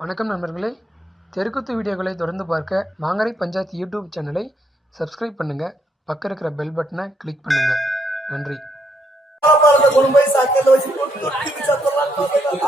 வணக்கம் நண்பர்களே. தெருக்கூத்து வீடியோக்களை தொடர்ந்து பார்க்க மாங்கரை பஞ்சாயத்து யூடியூப் சேனலை சப்ஸ்கிரைப் பண்ணுங்கள் பக்கம் இருக்கிற பெல் பட்டனை கிளிக் பண்ணுங்கள் நன்றி.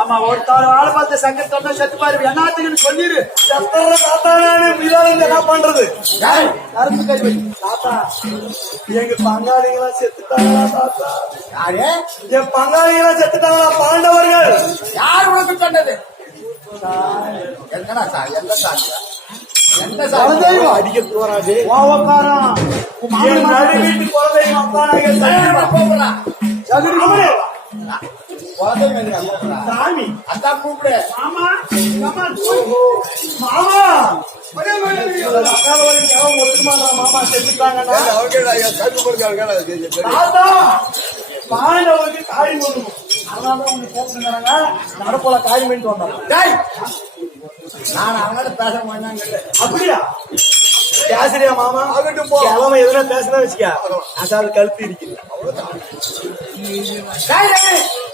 ஆமா ஒரு தாள் ஆள் பார்த்து தொட்டா செத்து பாரு என்னத்துக்குன்னு சொல்லிடு. சத்தர தாத்தானு விழாவில் என்ன பண்றது. தாத்தா எங்க செத்துட்டாங்களா தாத்தா? யாரு? என் பங்காளிங்களா செத்துட்டாங்களா பாண்டவர்கள்? யார் உனக்கு சொன்னது? எங்கடா சார்? எந்த சார் எந்த சார் குலதெய்வம். அடிக்க போறாது கோவக்காரன் என் நடு வீட்டு குலதெய்வம் அப்பானாக கூப்பிடுறா சகுனி குழந்தைங்க எதுக்கு கூப்பிடுறா சாமி. அதான் கூப்பிடு. மாமா மாமா பாண்டவருக்கு அதனால உங்க போட்டுருந்தாங்க நடப்போல காய் பண்ணிட்டு வந்தாங்க நான் அவங்கள்ட்ட பேச மாட்டாங்க அப்படியா? பேசுறியா மாமா கிழமை எதுனா பேசுனா வச்சுக்க. அதாவது கழுத்து இருக்குது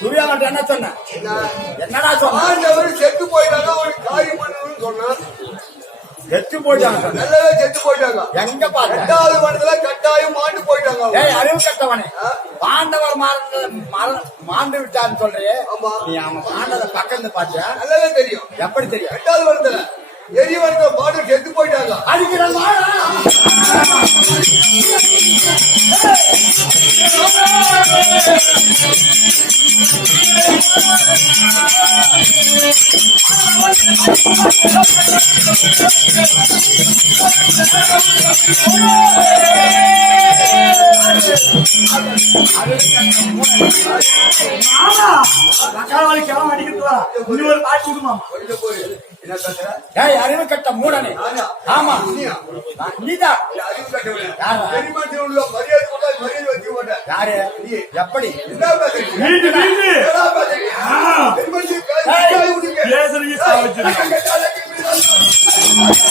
துரியாவன் என்ன சொன்ன? என்னடா சொன்ன? செத்து போயிட்டாங்க ஒரு காரியம் பண்ணணும்னு சொன்னா. எத்து போயிட்டாங்க. நல்லவே செத்து போயிட்டாங்க. எங்க பாத்த ரெண்டாவது வருடத்துல கட்டாயம் மாண்டு போயிட்டாங்க. ஏய் அறிவு கட்டவனே. பாண்டவர் மாறந்து மற- மாண்டு விட்டான்னு சொல்றியே. ஆமா. நீ அவன் மாண்டத பக்கத்துல பாத்தியா நல்லவே தெரியும். எப்படி தெரியும்? ரெண்டாவது வருடத்துல எரி வருடத்துல பாட்டு செத்து போயிட்டாங்க. அடிக்கிற மாமா தக்காளி கிழமை அடிக்கிறதா இன்னொரு பாட்டு விடு மாமா. கொஞ்சம் போய் அறிவு கட்ட மூடனே. நானா? ஆமா. நீதான். யாரா? எப்படி? என்ன பேசுறீங்க? வீட்டு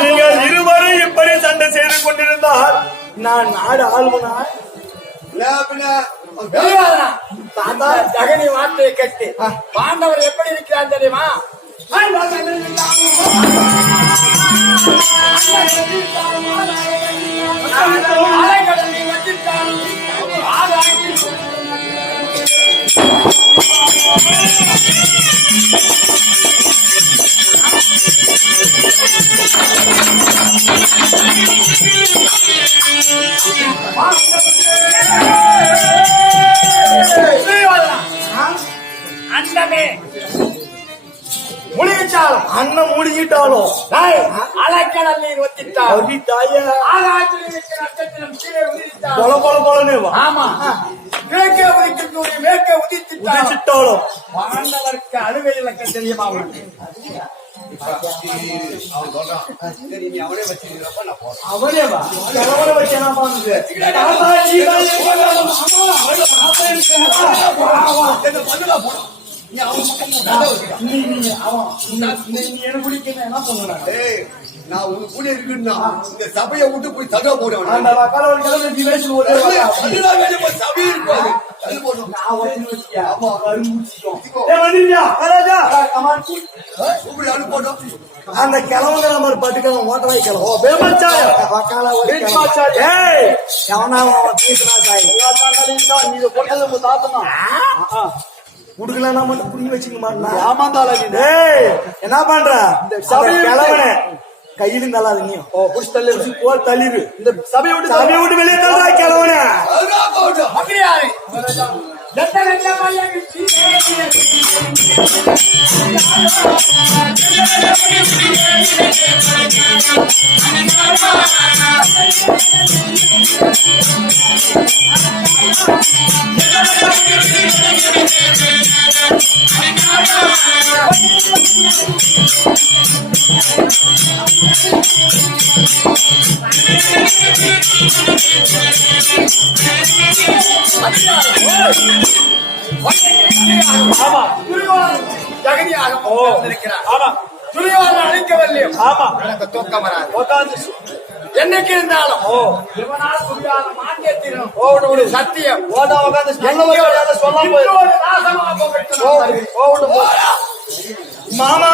நீங்கள் இருவரும் இப்படி சண்டை செய்து கொண்டிருந்தால் நான் நாடு ஆளுமனா? தாத்தா. ஜெகனி வார்த்தையை கட்டு பாண்டவர் எப்படி இருக்கிறான் தெரியுமா? அலைக்கடலில் நட்சத்திரம் கீழே உதிரித்தால். கொல கொல கொலனே வா. ஆமா. உதிக்கும் சூரியன் மேற்கே உதித்துட்டால். உதிச்சிட்டாலும் பாண்டவருக்கு அழுகை இலக்க தெரியுமா உனக்கு? அவனே வா கிழவனை வச்சு என்ன பண்ணுது நான் உனக்கு கூட இருக்குன்னா இந்த சபையை விட்டு போய் சண்டை போடுவேன் அந்த மக்களோட கிழமை நீ வயசுல ஒரே வாயா. அதுதான் வேணும், இப்ப சபை இருக்காது. அந்த கிழவங்க நம்ம பட்டுக்கலாம் ஓட்டவாய் கிழவன் ஓ பேமச்சாய வக்கால ஒரு கிழவன் ஏய் எவனா அவன் பேசுனா சாய்? நீ இத போட்டது தாத்தமா குடுக்கலன்னா மட்டும் புடி வச்சுக்க மாட்டான் ஏமாந்தால நீ? என்ன பண்ற? கிழவனே கையிலும் தள்ளாத நீ ஓ புடிச்சு தள்ளி. போ தள்ளிரு. இந்த சபையை விட்டு சபையை விட்டு வெளியே தள்ளுறா கிழவனே. Let's go. ஆமா. ஜெகதியாக இருக்கிறார் ஆமா. துரியோதனன் அழிக்கவில்லையும் ஆமா. எனக்கு தூக்கம் வராது என்னைக்கு இருந்தாலும் ஓ. இவனால் துரியோதனன் மாட்டியே தீரணும் ஓடு ஓடு சத்தியம். ஓட உட்காந்து சொல்லாம ஓடு. மாமா.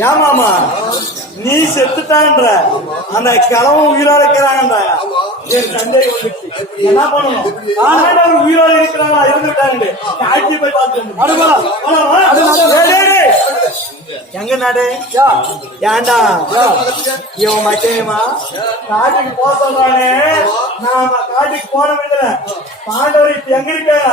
ஏன் மாமா? நீ செத்துட்டான்ற. அந்த கிழவன் உயிரோட இருக்கிறாங்கன்ற என் சந்தேகம் வந்துச்சு. என்ன பண்ணணும்? ஆனா அவர் உயிரோட இருக்கிறாங்களா இருந்துட்டாங்க ஆட்சி போய் பார்த்து எங்க நாடு? ஏண்டா இவன் மச்சேமா காட்டுக்கு போக சொல்றானே. நாம காட்டுக்கு போன வேண்டியல பாண்டவர் இப்ப எங்க இருக்காங்க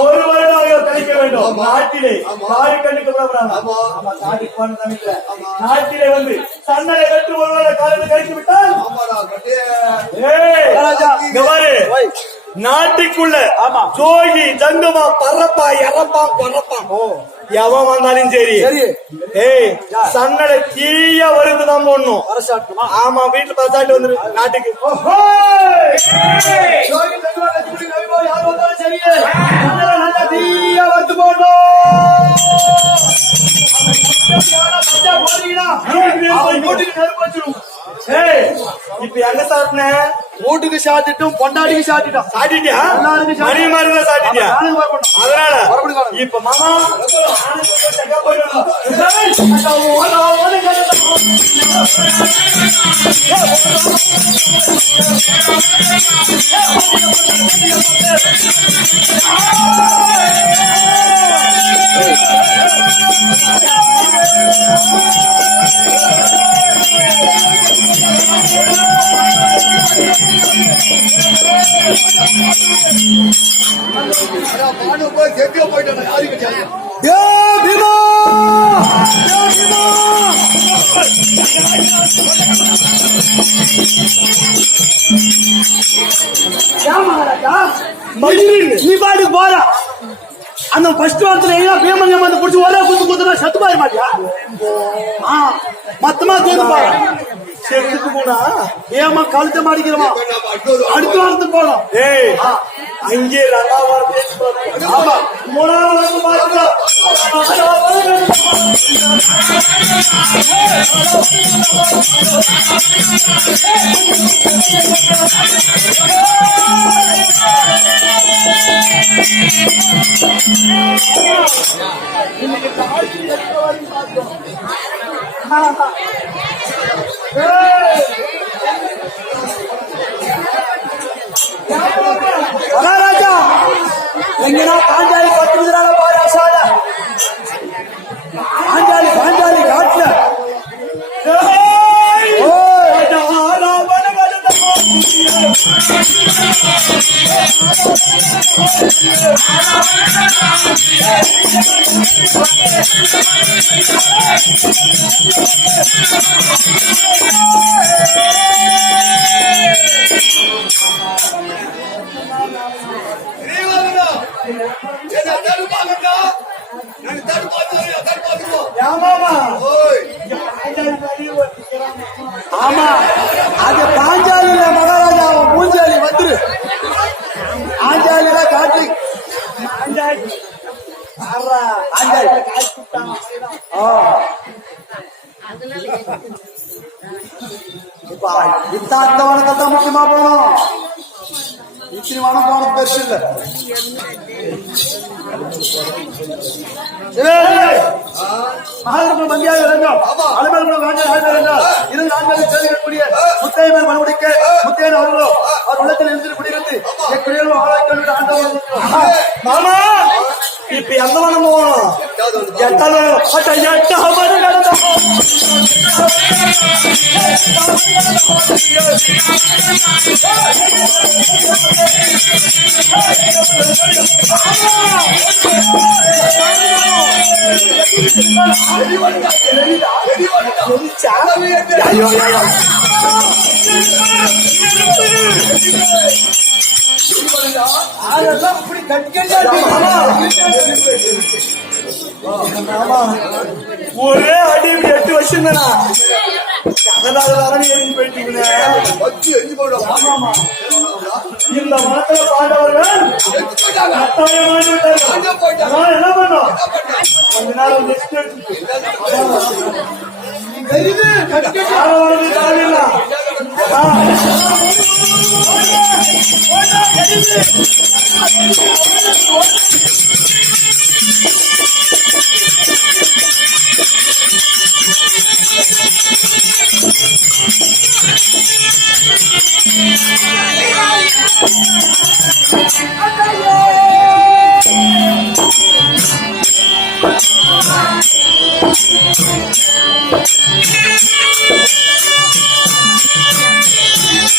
ஒரு வருடம் கழிக்க வேண்டும். நாட்டிலே காடு கண்டுக்க கூடாது ஆமா. காட்டுக்கு போன சமயத்துல நாட்டிலே வந்து சன்னலை வெற்றி ஒரு வருடம் காலத்தில் கழித்து விட்டால்? ஆமாடா நாட்டுக்குள்ள ஜோகி ஜங்கமா பறப்பா இறப்பா கொறப்பா எவன் வந்தாலும் சரி. ஏய் சன்னடை தீய வருதுதான் போடணும். ஆமா வீட்டுல பசாட்டு வந்துரு. நாட்டுக்கு. தீய வந்து போடணும். இப்ப எங்க சாப்பிட்டன? வீட்டுக்கு சாத்திட்டும் பொண்டாட்டிக்கு சாத்திட்டோம். சாட்டிட்டியா மணி மாதிரி சாட்டிட்டியா அதனால? இப்ப மாமா பானு போய் நீ பாட்டு போற அந்த ஃபர்ஸ்ட் வாரத்துல ஏன் பேமெண்ட் ஏமாந்து புடிச்சு ஒரே குத்து குத்துனா சத்து பாரு மாட்டியா மொத்தமா தோந்து பாரு செத்துக்கு போனா ஏமா கழுத்த மாடிக்கிறமா அடுத்த வாரத்துக்கு போலாம். ஏய் அங்கே நல்லா வாரம் பேசி பார்ப்போம். ஆமா மூணாவது வாரம் பார்க்கலாம் மகாராஜா எங்கன்னா பாஞ்சாலி ஆமா அது பாஞ்சாலியில பெருசு இல்ல மகாதர்ம மந்தியாக இருந்தால் அலுவலகம் வேண்டிய ஆட்கள் என்றால் இரு நான்கு செய்திக்கூடிய முத்தையமன் மறுபடிக்க முத்தையன் அவர்களோ அவர் உள்ளத்தில் இருந்து குடியிருந்து எக்குடியும் ஆராய்ச்சி ஆண்டவன் மாமா இப்ப எந்த வனம் போகணும் எட்டாவது எட்டாவது நடந்தோம் அதெல்லாம் ஒரே அடி எட்டு வருஷம் தானா இந்த மனத்துல பாண்டவர்கள் என்ன பண்ணோம்? கொஞ்ச நேரம் ரெஸ்ட் எடுத்து யாரும் வரது தேவையில்லை. ஆ.